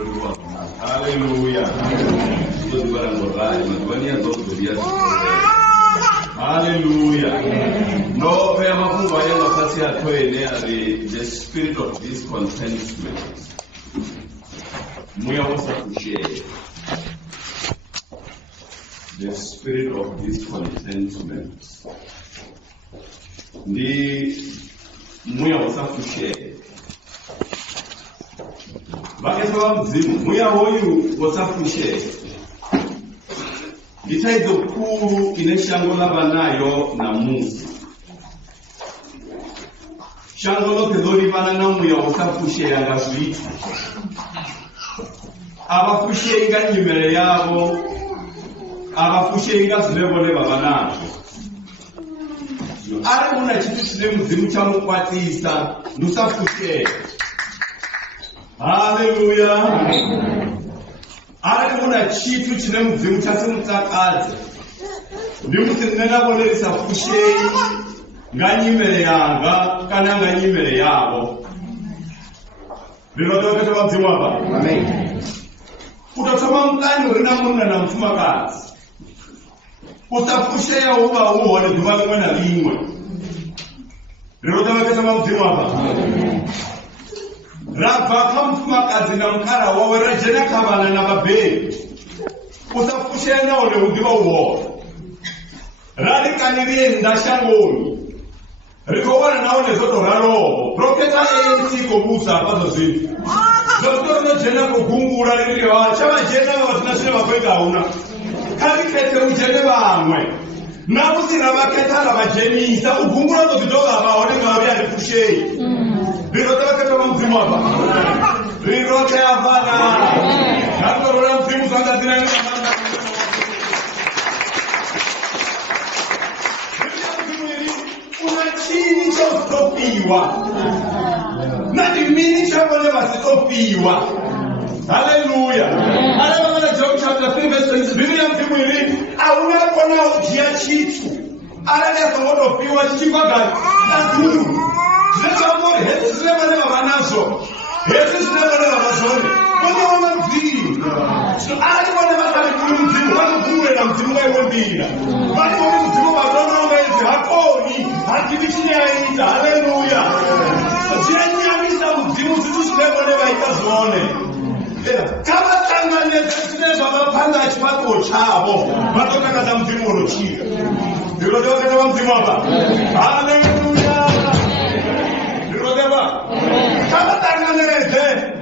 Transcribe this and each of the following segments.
Hallelujah. Hallelujah. No, the spirit of discontentment. The spirit of discontentment. Muya hoyu wasafushe itaizo kuru ineshango labanayo na Musa shango lote dori bana na muya wasafushe yangasuitu abafushe inga nyimere yabo abafushe inga zilebole babanayo ari muna chitu chile muzimu chamukwatisa nusafushe. Hallelujah. Ari kuna chitu chine mudzimu chasimutakaze ndimusinena bonerisa fushei nganyimere yanga kana nganyimere yabo ndinotoka mudzimu apa. Amen. Utotoma mkani urina munna na mfumakazi utafusheya uba uone duva limwe na limwe ndinotoka mudzimu apa. Amen. Rabba kamfumakazi na mkara wawe rajena kabana na mabeli utafushena ole udiva uo radi kaniriye ndashangoni rikowana naone zoto raro profeta ANC kubusa pazo zivi zoto no jena kugungura liliwa chama jena wazinasile makweka una kari kete ujene bamwe nakusina baketa la bajenisa ugungura zo vidoga abaone ngawabia alifushei Rirote kama mzimu hapa. Rirote hapana. Hapo rola mzimu sanga tena. Una chini cha utopiwa. Na dimini cha wale wasitopiwa. Hallelujah. Ala baba Job chapter 3 verse 20. Biblia mzimu hili hauna kona ujia chitu. Ala ni kama utopiwa chitu gani? Na Let's have more. Let's never have an answer. Let's never have an answer. What do you want to do? So I don't want to have a good thing. What do you want to do? I will be. What do you want to do? I don't know where it's happening. I give it to you. Hallelujah. Jenny, I miss out. You must never have a zone. Kama Tanzania president baba panda chipato chabo matoka na mzimu unochika ndio ndio kama mzimu hapa. Hallelujah. Kama tanganeze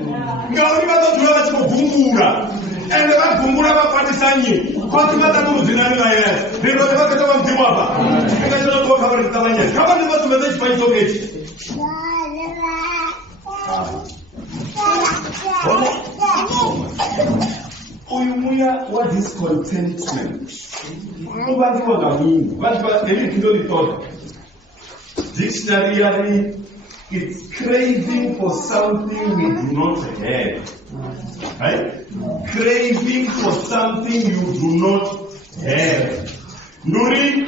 ngauri batodula chikugungura ende bagungura bakwanisanyi kwati batakuzinani na yeye ndio bakatoka mtimu hapa ngajira kwa kabari tabanye kama ni watu wameze chipaito kechi uyumuya wa discontentment ubanzi wa gamingi bati eli kidoli toto dictionary. It's craving for something we do not have. Right? Craving for something you do not have. Nuri,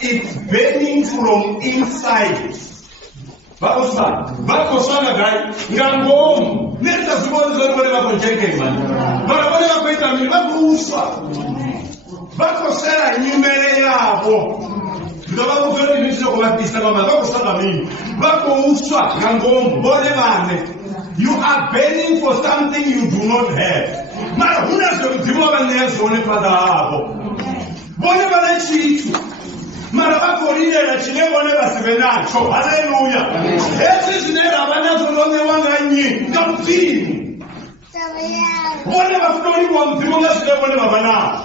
it's burning from inside. Bakosana guy, ngangom. Nesta zubozo wale wakonjeke man. Wale wakoita mimi bakuswa. Bakosana nyimere yabo. Ndaba ukoni nisho kwa pista kama bakosana mimi. You are burning for something you do not have. Mara huna zomzimu abaneza one pada hapo. Bone bana chitu. Mara bako lile na chile bone basibenacho. Hallelujah. Esi zinera bana zonge wanganyi ngapini. Bone bafuni wa mzimu na chile bone babana.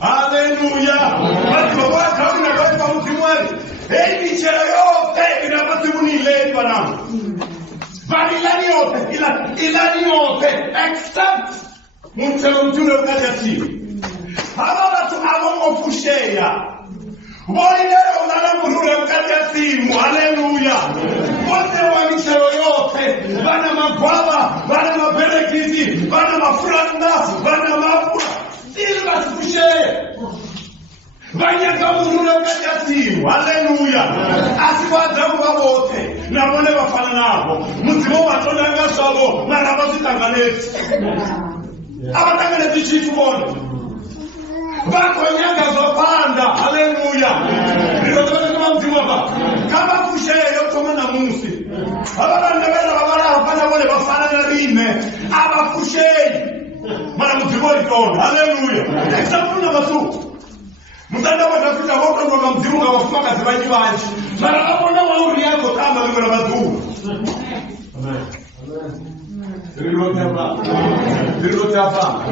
Hallelujah. Watu wa kama na watu wa mzimu wale. Hey, michero yote inapati munile bwana. Bali ilani yote except mchero mtakatifu. Hawa watu awamofusheya. Boilero unala murule mtakatifu. Hallelujah. Wote wa michero yote bana mababa, bana maberekiti, bana mafranda, bana mafua. Ili basufusheya. Vanyaga munhu wakanyadzirwa. Haleluya. Asi vadhamu vavote navone vafana navo. Mudzimu vatonanga zvavo mara vazvitanganedzi. Avatanganedzi chifukoni. Vakonyaga zvapanda. Haleluya. Ndinotoona mudzimu apa. Kama kusheyo koma namusi. Avana vana vavana vone vafana narime. Avakushei. Mara mudzimu ritondo. Haleluya. Example number 2. Mutanda watafika wote kwa mzimu kwa wafuma kazi vanji vanji. Mara wapona wauri yako kama vile na mazuru. Amen. Rilote hapa.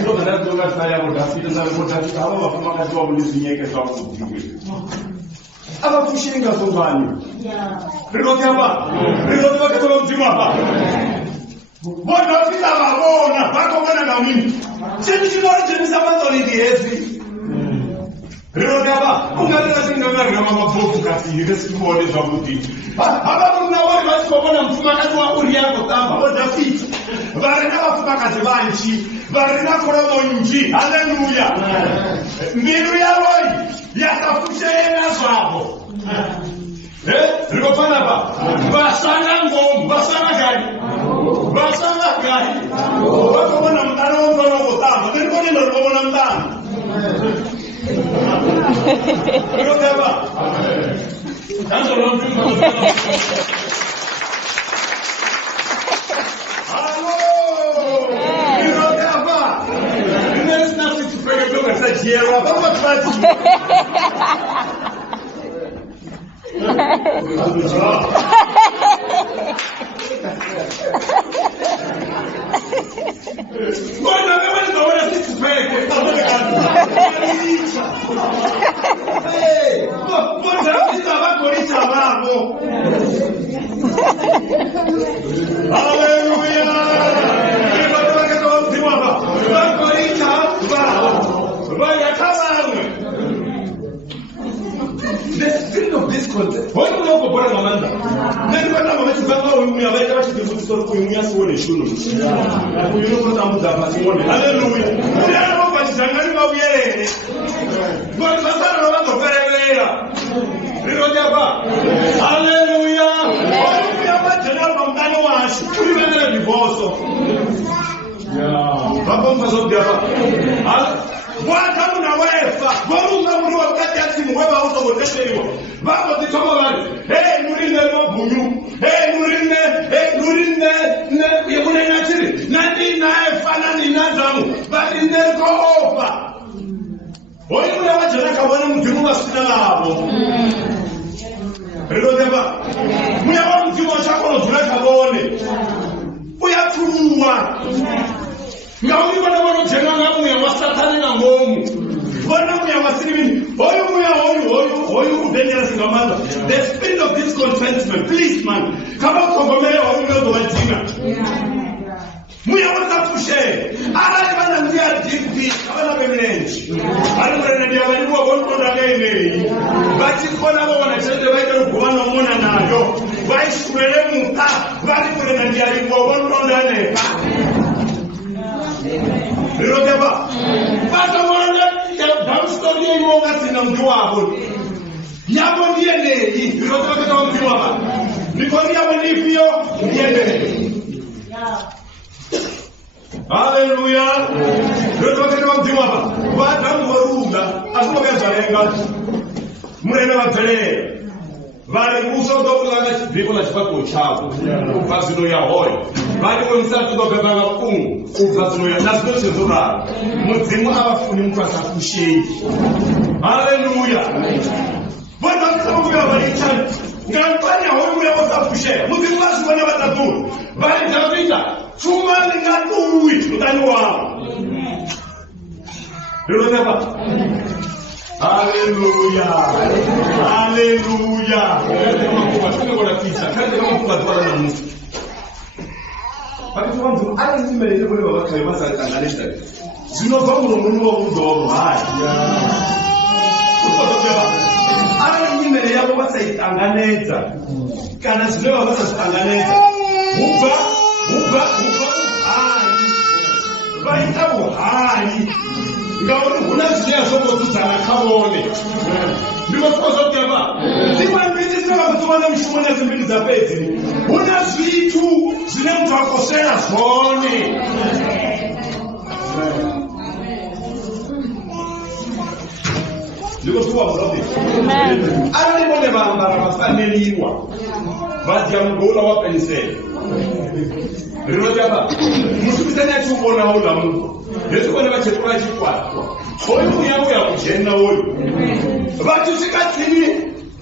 Ndio baada kutoka saya mtafiti sana mtafiti hawa wafuma kazi wa polisi nyeke sawa kujibu. Aba kushinga sombani. Rilote hapa. Rilote kwa mzimu hapa. Bwana afika babona bako bwana na mimi. Sisi wote sabato ni hizi. Rilote hapa, ungaleta singangari kama mabofu kati resi kuone zabuti. Hapa kuna wale basi kuona mfuma kazi wa uri yako tamba wadafiti. Varena wafuma kazi vanchi, varena kora monji. Haleluya. Mbinu ya roi yakafushe na zabo. Rikofana hapa. Basana ngombe, basana gari. Basana gari. Wako wana mtano mtano kutamba. Ndikoni ndo wana mtano. Rilote hapa. Tanto non più. Allo! Rilote hapa. There's nothing to pray about that here. What party? Bwana kama ni kaona sisi peke. Bwana kitaba kolita babo. Haleluya. Bwana kama mtima baba. Kolita babo. Bwana kama the spirit of discontent. What do you know about Amanda? Then when I'm going to go, we are very much different to we are so in Shulu. We know what I'm doing. Hallelujah. We are not going to Zangan. But Pastor Roberto Pereira. Hallelujah. We are not general from Danoas. We are not divorce. Yeah. Papa Pastor Biaba. Watu na wefa, gorunga muri wakati atimu wewe utobotesheriwa. Baba titoma bali. Nurinde mabunyu. Nurinde ne yebune nachiri. Nani nae fana ni nazamu. Bali ndeko opa. Oyi mwe wajana kabona mtimu basina labo. Rilote ba. Mwe wa mtimu chako no tuleka bone. Uyaturua. Ngauri bana bana jenga ngamu ya wasatani na ngomu. Bana mu ya wasiribini. Oyu dangerous ngamanda. The spirit of discontentment. Please man. Kama kongomea wa unyo do wajina. Muya wata pushe. Ala bana ndia DP. Abana bemenenji. Ali bana ndia bani wa bonko da gene. Bati kona wa wana chende baita kubana mona nayo. Bai shurele muta. Bali bana ndia wa bonko da ne. Rilote hapa. Pata mwana ya damstori ya imonga sina mjua hapo. Yabo ndiye neyi. Rilote hapa kama mjua hapa. Nikoni yabo nifio ndiye neyi. Hallelujah. Rilote hapa kama mjua hapa. Wata mwarunga. Asuko kaya zarenga. Murena watele. Vale uso dopo la vivo la chipako chavo. Fazino ya hoyo. Vale mwenza tudoka banga pungu. Fazino ya nas doce zura. Muzimu abafuni mtu asakushei. Hallelujah. Bwana kama kwa balichana. Ngafanya hoyo ya wasakushe. Muzimu asifanya watatu. Vale Davida. Chuma ni ngatuwi mtani wao. Ndio hapa. Hallelujah. Hallelujah. Kama kuna picha, kama kuna twala na Mungu. Bali kwa mtu alizimelele kule baba kwa basa tangaleta. Zinova mungu wa mdomo haya. Alizimelele yabo basa itanganeza. Kana zinova basa itanganeza. Uba. Hai. Baita hai. Ngauri kuna zviya zvokotudzana kavone ndikokoza kuti apa ndikwandiisira kuti wana mushumona dzimbiri dzapedzi una zvitu zvine muthu akosera zvone ndikotuwa murabe arivone vambara vafaneriwa vadya mugola wapeniseli rinoti apa mushumisani achiubonawo lamuko ndezvikone vachekura chikwatwa oyu muyauya kujena oyu vachisvika tini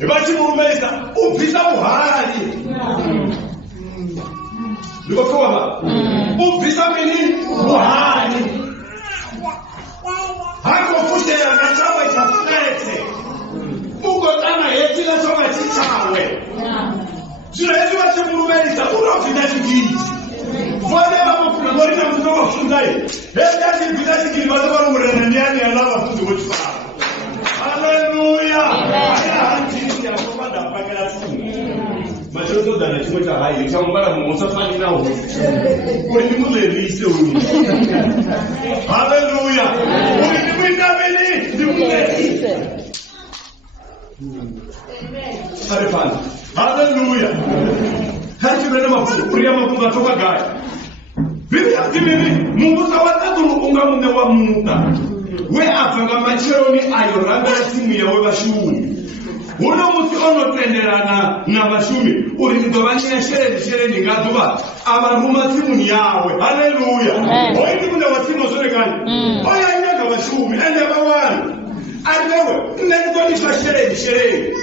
vachimurumesa ubvisa muhari ndikotowa ubvisa mini muhari hakofushera nachawe chafulete ugotana hetila choma chichawe zvino heti vachimurumesa unovhina chigiti vone vamopulagorina mutino vafundai heti achibvisa chigiti vasevarumurana ndiani ana vafundi vochifara haleluya ayahanjiri yakomadapakela chimwe machotodzana chimwe chahai chamungara mumwe usafaninawo uri ndimuzevise uyu haleluya uri ndimuitameni ndimuzevise ari pano haleluya kachimene mafungu uriya mafungu atokagaya biblia timini mungusa watatulu unga mume wa muta we apfanga macheroni ayo rangara timu yawe vashumi uno musi onotenderana na vashumi uri ndidovanyira shereni ngaduva avaruma timuni yawe haleluya oiti kune watimo zonekani oyanyaga vashumi ende vawanu ariwewe ndendikonisha shereni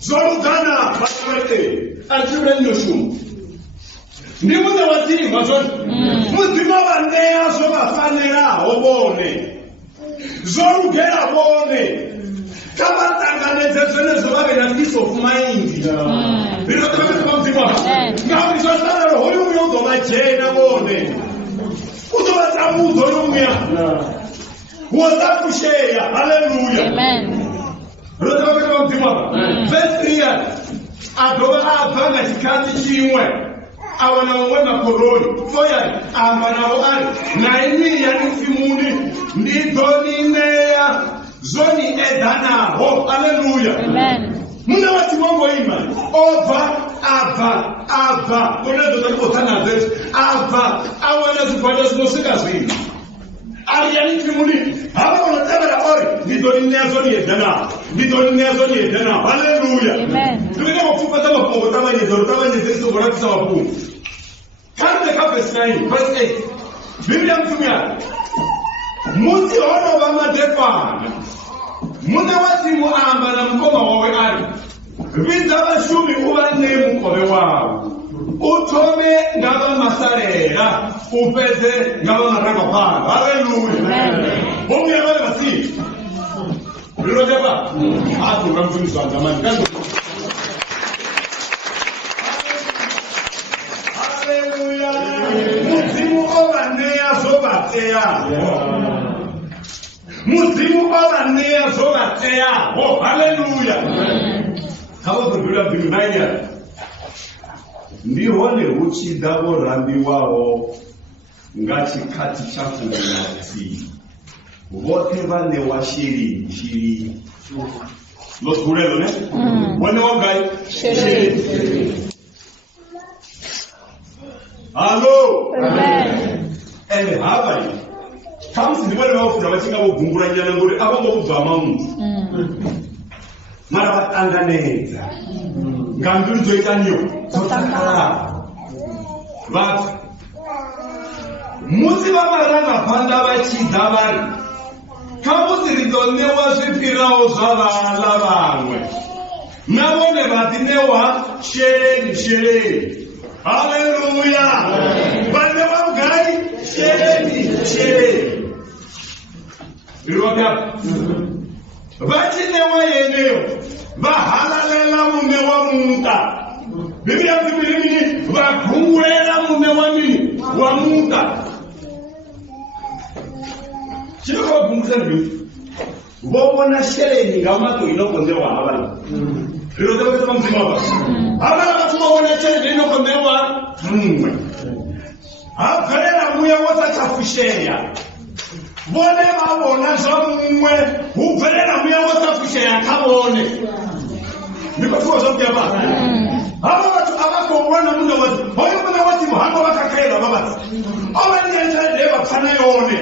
zolugana vatamete achiureninoshuma ndimune watimba zvozvo mudzima vandeya zvovafanirawo vone zvorugera vone kavatanganedze nezvovavena peace of mind inotovamudzima ngauri zvasadaro hoyu muya udovajena vone utovatsamudza oyo muya wozakusheya haleluya rotovamudzima verse 3 adova abvanga chikati chimwe awana mumwe makoroni foyani amba nawo ari naimiya nifimuni ndidonineya zoni edanaho aleluya muna wati mongo imani ova abva unedotakotanazesi abva awana zibhanda zinosvika zvino ari yanifimuni hava vanotevera ori ndidonineya zoni edanaho haleluya ndikuita kupfupata mapungo tavanyedza voratisa mapungo kandeka verse 9 verse 8 biblia mtumi yake muti honova madekwana mune wati muamba na mukoma wawe ari vidza vashumi uvanei mukove wavo utome ngava masarera upedze ngava marangapana haleluya vomuya vale vasii rirotepa atura mtumizi wangamani mudzimu ovaneya zovateyaho haleluya havabhurira bhirimanya ndihone huchida vorambiwawo ngachikati chafunati vote vane washiri losgurelo ne vone wagai shiri Hello. Amen. And habai. Kamsi ndivale vafuna vachinga vogumbura nyana ngori avangobvama munhu. Mara vatanganedza. Ngambiri dzoitaniyo dzotakara. Vati musi vamaranga panda vachidza vari kamusi ridonewa zvipirawo zvavala vamwe navone vati newa shereni haleluya vane vaugari shereni iroka vachinewa yeneyo vahalalela mume wa muta biblia tibirimini vagungurera mume wa mini wa muta chinokovagungurisa ndibiti vovona shereni ngamato inokondewa havana zvirotevesema mdzimaba havana vativaona shereni inokondewa mumwe habverera muya wosachafusheya Vone vavona zvamumwe ubverera muya wasafusha yakavone. Ndikutiwa zvakuyapa. Ava vatu avakobona munhu wati hoyo muna wati muhamba vakakaira vavati. Ovanienza ndeva pfana yone.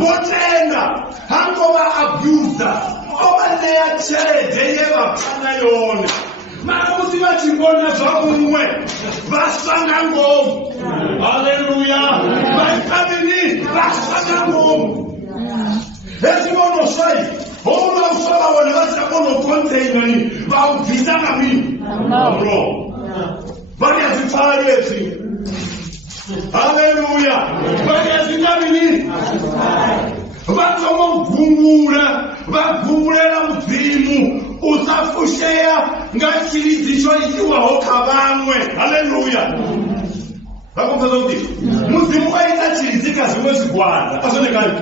Votenda hangova abuser. Ovaneya cherede yevapfana yone. Makuti vachingona zvamumwe vasanga ngomu. Haleluya. Vaikavini vasanga ngomu. Ezinonosvai Hola usaba wale basi kono container ni ba ubvisa nami. No. Bali azifari ezi. Hallelujah. Bali azingabini. Batoma bagumula mudzimu usafusheya ngachiridzisho ichiwa hokavamwe. Hallelujah. Bakombazo kuti mudzimu aita chiridzika zvimwe zvigwada. Azonekani.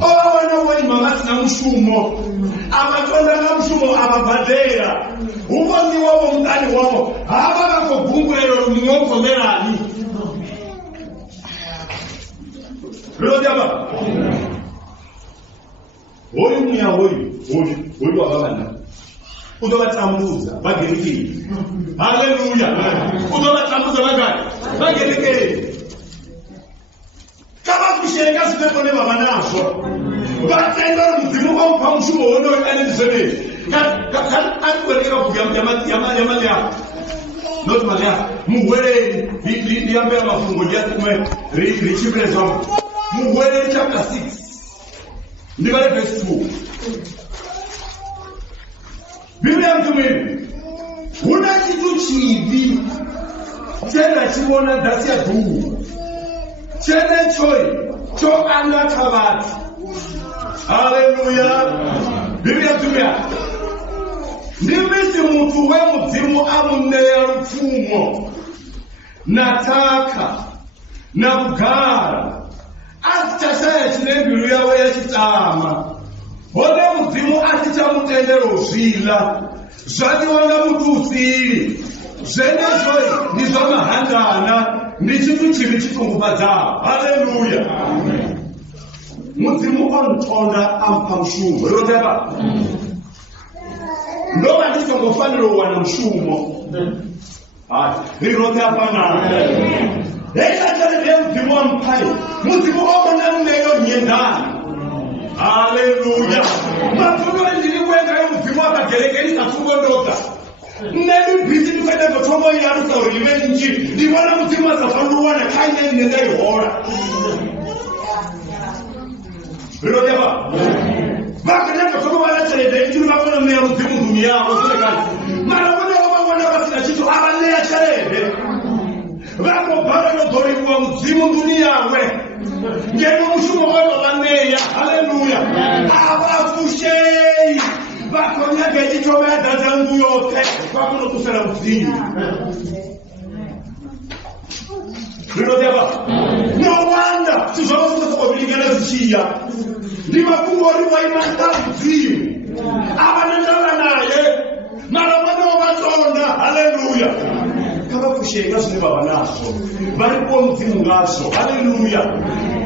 Wana wani mamasi na mushumo amatonda na mushumo ababadera ukondi wabo mtani wabo haba bakogungulero mungokomerani Rodaba Oyu mnya oyu wababana udobatambuza bagerekere Hallelujah udobatambuza bagerekere Kama kushenga sipepone babanazo batenda muzimu kwa mpamushumo wono kane zone kan atweleka kugamba not malia muwele liambia mafungo ya kumwe richibrezo muwele chapter 6 ndibale verse 2 Biblia mtumeni una kitu chivi tena chiona dasi ya duu Chene choi cho anga kabati Hallelujah Biblia tumia Nimisi mtu we muzimu amunea rufumo Nataka na kugara Asichashaya chinebiru yawe ya chitama Hode muzimu asichamutendero zila Zati wanga mtu usiri Zene zoi nizoma handana Nichitu chivi chikungupadza. Hallelujah. Mudzimu anotonda ampa mushumo. Rodeba. Ndova ndisingofanira wana mushumo. Rirotapana. Eka tare mudzimu ampai. Mudzimu obona mmeyo nyendani. Hallelujah. Mafuno ndiri wenga mudzimu akagerekerisa kungondoka. Nebi busy to get the trouble you are to remain cheap. The one of them was a fun one, a kind of the day horror. Back in the trouble, I said, they do not want to mail to me out of the country. Madame, one of us to have a layer trade. Ramo Paradory was Zimunia way. Yamushu hallelujah. Abba Bakonya geti choma dazangu yote bakono kusala muzini No wonder tuzokuza kubilingana zishia ndima kuori wa imanta muzini abanandala naye marabano batonda haleluya kaba kushenga zine babanaso bari ko muzimu ngaso haleluya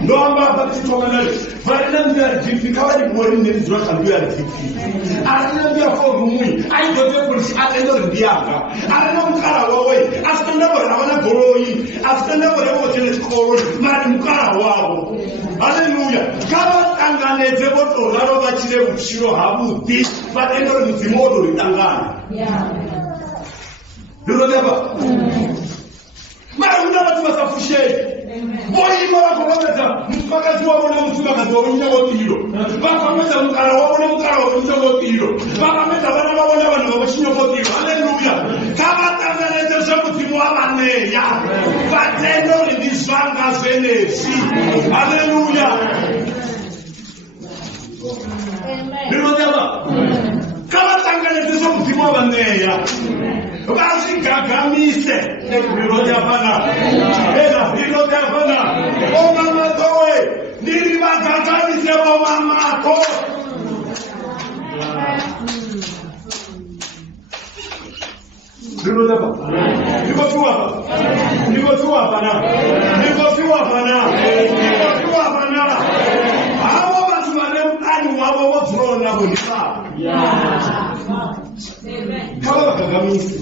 Ndomba bakitoma nale barinambia rifika bari muri ndizwa kambia rifiki arinambia ko rumui aidote polisi atendo ndianga arinamkara wawe afitanda bora wana goroyi afitanda bora wote skoro mari mkara wao haleluya kaba tanganeze boto laro bachire buchiro habuti batendo muzimodo ritangana Ndoleba mara unabatu basafushe Boyi mwakomeza mpaka tuwa wana mtuka kwa unyogotiro bakomeza mukara wabone mukara unyogotiro bakomeza bana wana bashinyogotiro haleluya kama tanganeze zamutima abane ya batendo ndizanga zenesi haleluya Ndoleba kama tanganeze zamutima abane ya Basi gagamise Nirojapana Nirojapana O mama towe Niriba gagamise o mama to Nirojapana Nirojapana kava vagagamisa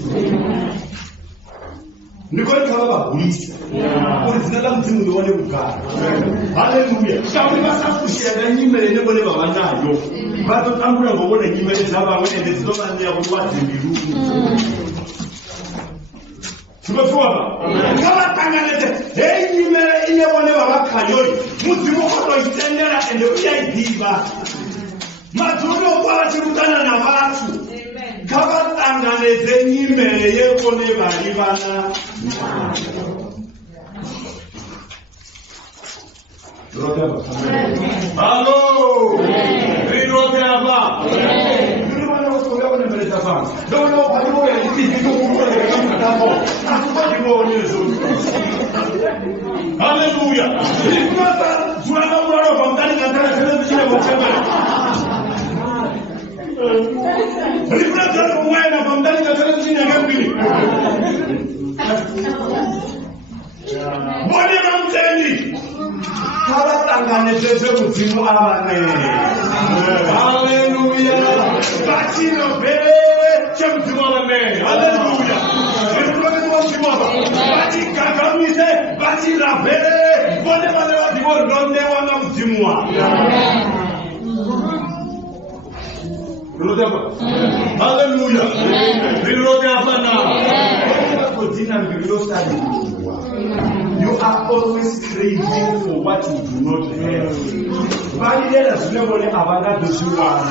ndikoni kava vagurisa kuti dzina la mudzimu lione kugara. Haleluya. Kamuri vasafushira nyimele nevone vavanayo vatotambura ngoona nyimele dzavamwe ende dzinovaneya kuti wadzimbiru Tumefuata. Kama tanganete, hei nyimele inevone vavakanyori mudzimu otoitendera ende uyaidiva madzono kwava chirutana navatu kava tanganete nyimele yevone vari vana. Halo. Rinoteva. Haleluya. You are always craving for what you do not have. Valideras never abandon the one.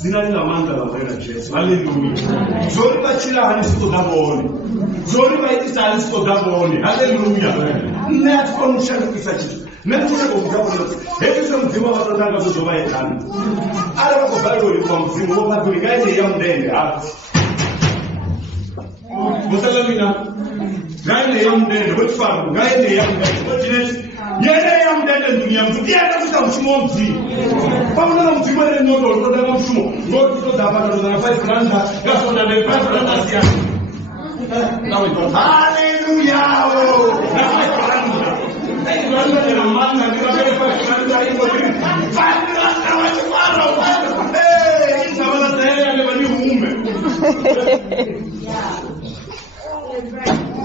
Zinani la manda la wena Jesu. Hallelujah. Zori bachila hanisiko dabone. Zori baitisa hanisiko dabone. Hallelujah. Net konusha kukisachi. Net kule kukabone. Hebu sema mzima watotanga kuzoba etani. Ala wako bali kwa mzima wako kuligaje ya mdende. Musalamina. Gaine ya mdende. Wetfaru. Gaine ya mdende. Yeye ya mdende dunia mtu. Yeye atafuta mfumo mzima. Pamoja na mfumo ile ndio ndio mfumo. Ndio tutapata na 5 rand. Gaso na 5 rand sia. Hallelujah. Na 5 rand. Ai rand ni ramana ni kwa 5 rand hiyo. 5 rand na watu. Eh, hizo wala tayari amebani mume.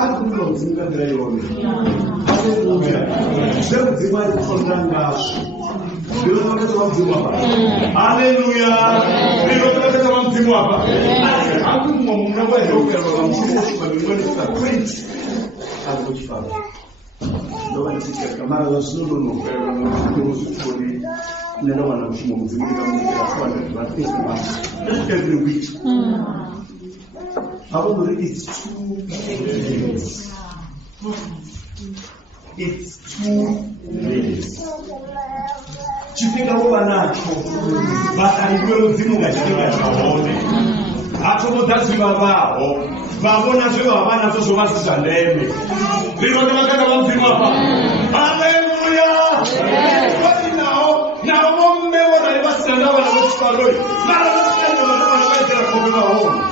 Akulo mzinga drayoni. Hallelujah. Sema zima kondanga. Hallelujah. Every week. It's 2 days. Chipinga wanacho bataliwe mzimu ngachipinga chaone atomodaziva vavo vavona zvevavana zozovazizaleme rinodavakana vamzimu apa. Haleluya. Koti nao mmevona ivasina vana vachipaloi mara vasina vana vaitira kobe vahona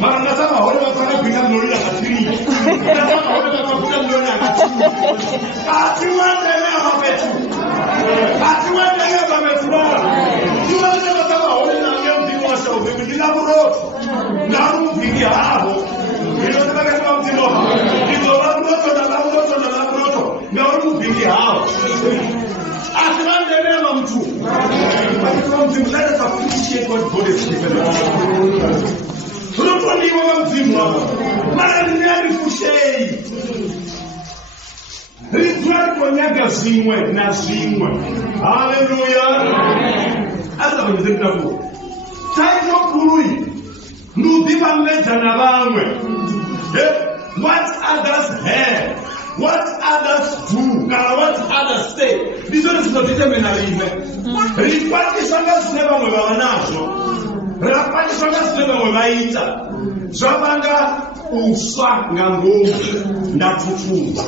mara nasavahone vakanabhinga mnorira katiri nasavahone vakabhinga mnorira katiri atiwandene amapetu atiwandene vametura tiwandene vakavahone nangemdimwasa uvivi ndinavuro narumubhigi havo inotevakaiva mdimoha ndizovanuroto navamuroto navamuroto ngaurumubhigi havo atiwandene vamtu. Let us appreciate what God is given us. Ruponi wa mzimwa. Mara ni fushei. Ritwari konyaga zimwe na zimwe. Hallelujah. Asa kwenye ku. Taito kurui. Nudiba meta na bamwe. What others have, what others do, what others say. This one is not determined. Ripati sanga sinema mwe wanazo. Ripati sanga sinema mwe waita. Zwabanga uswa ngangomu na tufunga.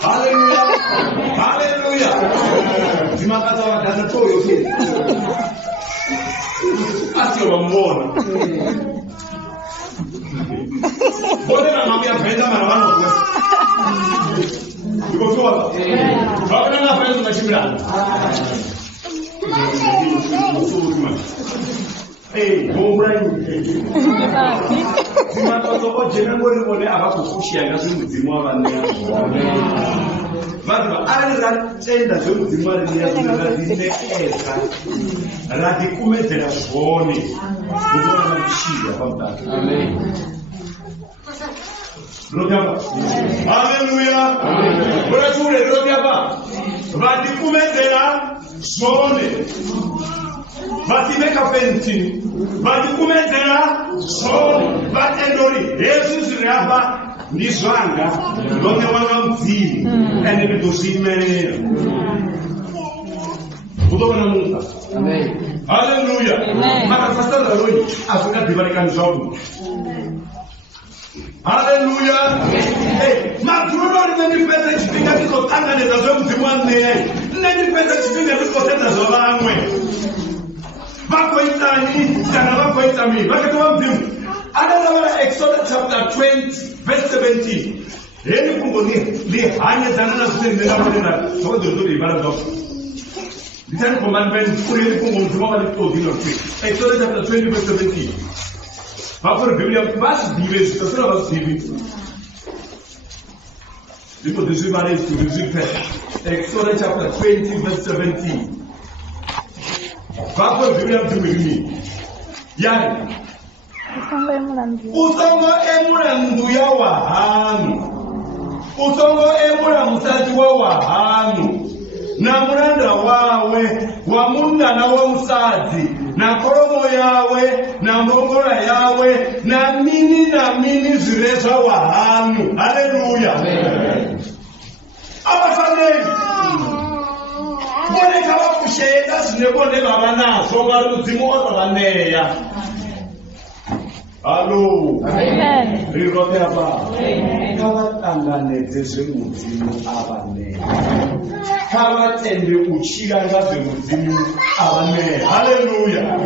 Hallelujah. Hallelujah. Zimakata wakata toyo kini. Asio wambona. Bode na mami apenda marawano kwa. Iko kwa. Wakana na apenda tunashimira. Zimakata jena ngori bode abakukushia ngazi muzimu wabane. Vanhu vaarira zvemudzimari radineka radikumedzera zvone unoona kushira pamutatu. Haleluya. Urachure rotyapa vadikumedzera zvone vatimeka pentin vadikumedzera zvone vatendori yesu zviri apa ndizvanga ndoke wanga mudzivi ende ndozvimerera kutobona munhu. Haleluya. Makasasara roni asingadivanikani zvavo. Haleluya. Madhurori nendipedza chipinga ndizotanganidza zvemudzimu wanei nendipedza chipinga ndikosedza zvavamwe vakoitani kana vakoita mii vakatova mudzimu. Another Exodus chapter 20 verse 17. Heni kungo ni hanya zanana sisi nenda mwenenda. Soka dulu ibara dok. Ditani commandment kuri heni kungo mzuma wali todino twi. Exodus chapter 20 verse 17. Bapur Biblia pas dives kasura pas divi. Dito disi bare to repeat. Exodus chapter 20 verse 17. Bapur Biblia mzumi. Yani Utongo emura nduya wahanu. Utongo emura musati wa wahanu. Na muranda wawe, wamunda na wa musati. Na koromo yawe, na mbongora yawe, na mini zireza wahanu. Haleluya. Abafanei. Bone kawa kusheda sinebone babana. Soba ruzimu oza baneya. Hello. Amen. Rirote apa? Kawa tanganedze zvemudzimu abane. Kawa tende uchiranga zvemudzimu abane. Hallelujah.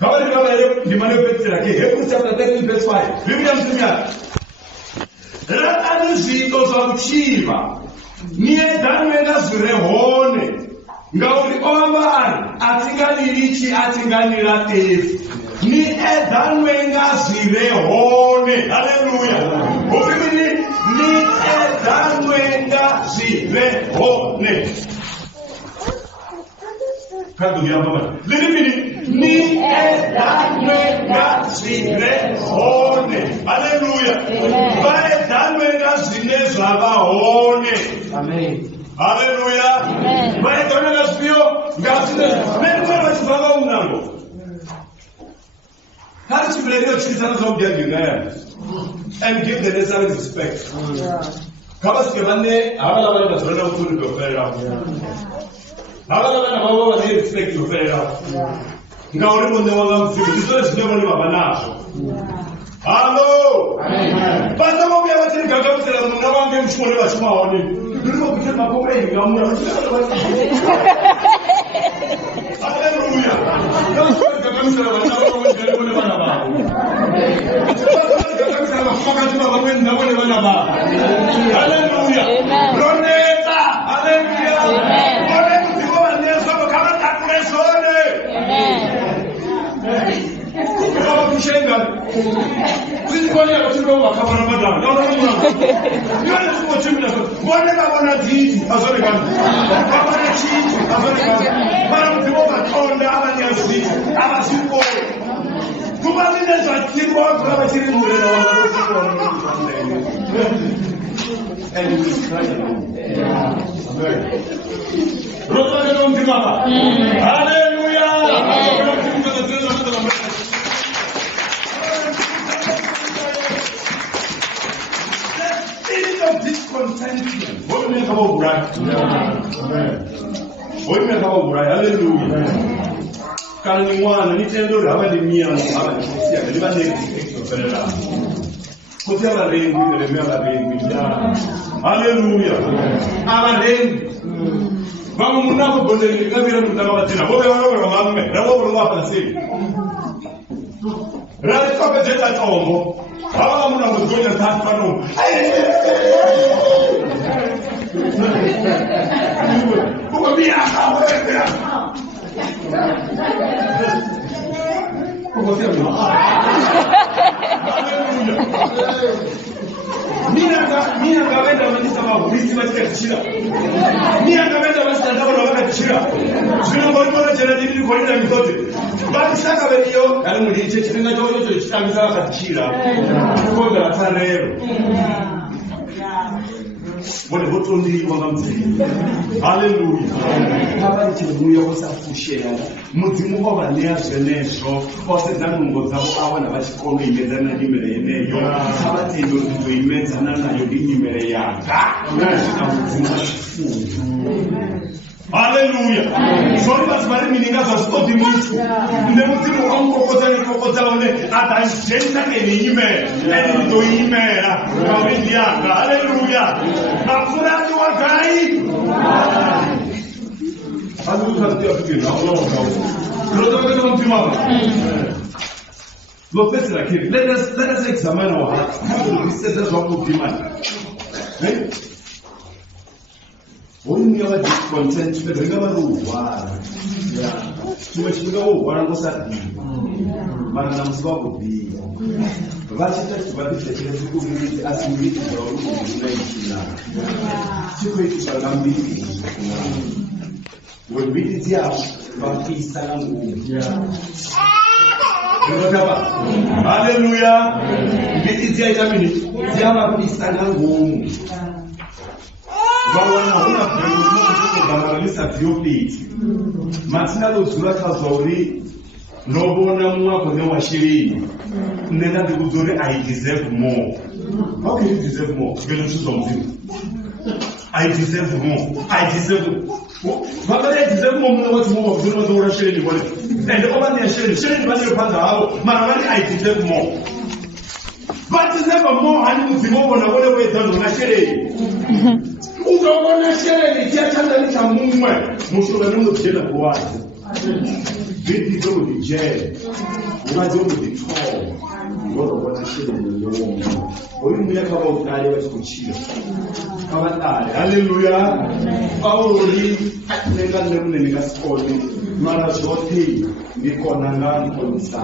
Kawa rikava ndimane petera ke Hebrews chapter 13 verse 5. Biblia mtumia. Ratani zvinto zvakuchiva. Niye danwe ngazvirehone. Ngauri omari atinganirichi atinganira tefu. Ni edanwe ngazvirehone. Haleluya. Ubibili ni edanwe ngazvirehone. Kadu ya baba. Lilibili ni edanwe ngazvirehone. Haleluya. Ba edanwe ngazvinezvavahone. Amen. Haleluya. Amen. Ba edanwe ngazvinezvavahone. Unango. How did you believe your children of the and give the necessary respect? Kabas Kevane, Avala was run out to the Ferra. Avala was respect to Ferra. Now, when they were visitors, never knew about. Hello! But some of you have taken a couple of no one can show us morning. You know, because my boy, hallelujah. Hallelujah. Roneta. Hallelujah. Hallelujah. Spirit of discontentment. What do you mean about right? What do you mean about right? Hallelujah. Can you want to tell you how many meals have you had? You must take hallelujah. Amen. Vamos mudar o poder de câmera no trabalho. Vou ver agora o nome. Vou provar para si. Rade toca de tá tombo. Vamos mudar o poder de tá tombo. Como minha cabeça. Como você viu? Minha cabeça vai estar mal, isso vai ser tira. Minha cabeça vai estar mal, vai tira. Se não for para tirar de mim, vai dar mitote. Vai estar cabelo, ela me diz que não dá outro, está me dando tira. Quando ela está nele. Bone boto ndi wangamzi. Hallelujah. Hapa ichibuya kusafushela. Mudzimu baba niyazvenesho. Osedzana ngozavo awana vachikolo imedzana nyimele yeneyo. Avatendo kuti imedzana nayo nyimele yanga. Unazvina mudzimu vachifundo. Hallelujah. Sorry, that's very meaning as a stop in it. Never think of Uncle at a gender and email and to email. Hallelujah. After you are dying. I will have to be now. Look, let us examine our hearts. How do we set us up with demand? When we are discontent, we remember who are. Too much to go, one was at me. Madame Swab would be. But it's what is the community as we meet for our when we did the but he's hallelujah. This is the Matina lozula kazauri nobona mwako ne washiri nenda ndikuzore I deserve more. How can you deserve more? Ngelo something. I deserve more. I deserve more. Baba I deserve more than what more of the Lord shiri ni wale. And the over there shiri bani upanda hao mara I deserve more. But deserve more and muzimo na wale wetu na shiri. Ukaona sherehe ikiachana ni chamumwe mushobora no kugenda kuwaza biti zo mu jere umaze mu bitoro urabona sherehe yo uri mu yakaba utari basikuchira kabatare haleluya Pauli atenga nemune nikasikoni mara zote nikona ngani konsa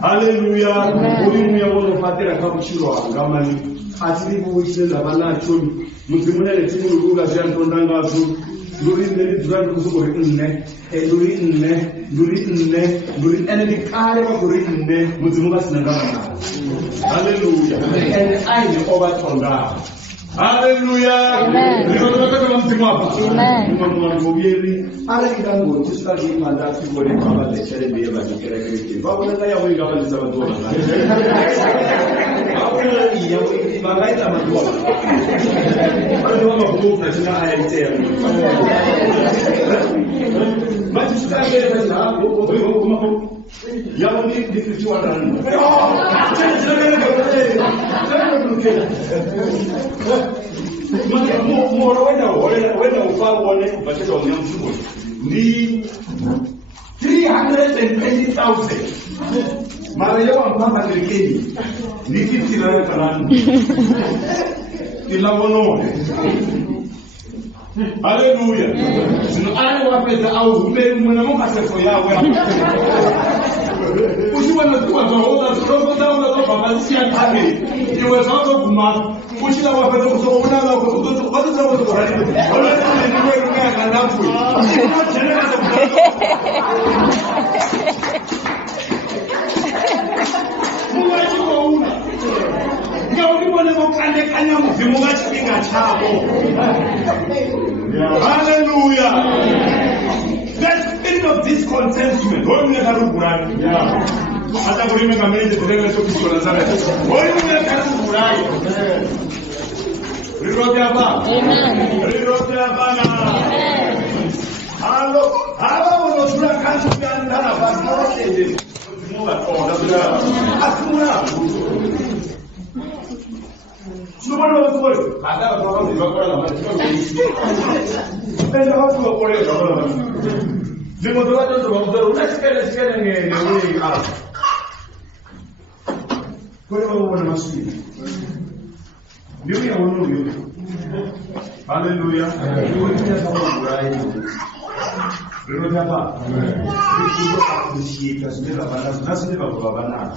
haleluya uri mu yabona fatira kabuchiro ngamani atiri buwishela banacho Muzimune timu ruga zandondangazo luri neri duzandu kuzukuri luri enemy kare wa kuri muzimu basinangana hallelujah and I know over tonga hallelujah amen ala kidango tisali manda sigore baba lechere be ba dikere kete baba na ya winga ba lisaba dola ya winga ba ita madola ala mama kutoka tena haya itea basi sitake pesa hapo ya wani difitiwa ndani Mora wenda ufaone kupacheza wanyama mkubwa ni 320,000 mara yawa mpaka Marekani ni 50 kalani ila wono haleluya sino ani wapeza au ume mwana moka sefo yawe usiwe na tuwa zaoda soko zaoda kwa basi ya tani iwe zaoda kuma ushila wapeza kusoma na kutoto watu zaoda kwa radi wala ni wewe unga kandafu Hallelujah. That spirit of discontent contentment. Only Karuburai. Hata kulime kamili tutengeneze sokisi wa Nazareth. Only Karuburai. Rirote hapa. Amen. Rirote hapa na. Amen. Halo, hapa unasura kanzu ya ndana basi wote. Mungu atoa. Hakuna. Sumana wakole. Hata kwa mzibakora na matibabu. Ndio watu wakole kwa. Ndio ndio watu wakole. Unasikia ngene wewe hapa. Kwa hiyo wana maswali. Ndio ya wao ndio. Haleluya. Ndio hapa. Ndio appreciate as never bana. Nasi never bana.